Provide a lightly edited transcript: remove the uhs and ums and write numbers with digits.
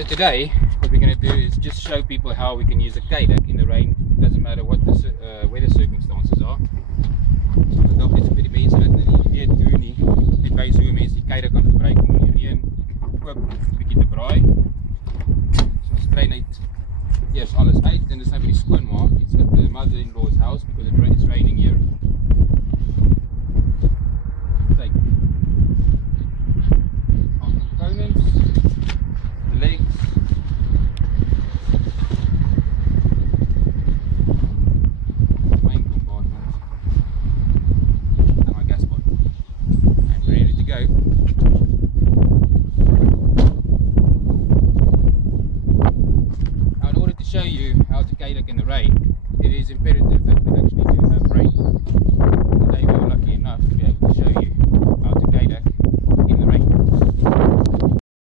So today, what we're going to do is just show people how we can use a Cadac in the rain. Doesn't matter what the weather circumstances are. So dalk net 'n bietjie mense wat nie weet hoe nie, net wys hoe mense die Cadac kan gebruik om in die reën ook 'n bietjie te braai. So ons spray net eers alles uit en dis nou vir die skoonmaak. It's at the mother-in-law's house because it's raining here. Take our components, the legs, the main compartment, and my gas pot. And we're ready to go. Now, in order to show you how to Cadac in the rain, it is imperative that we actually do have rain.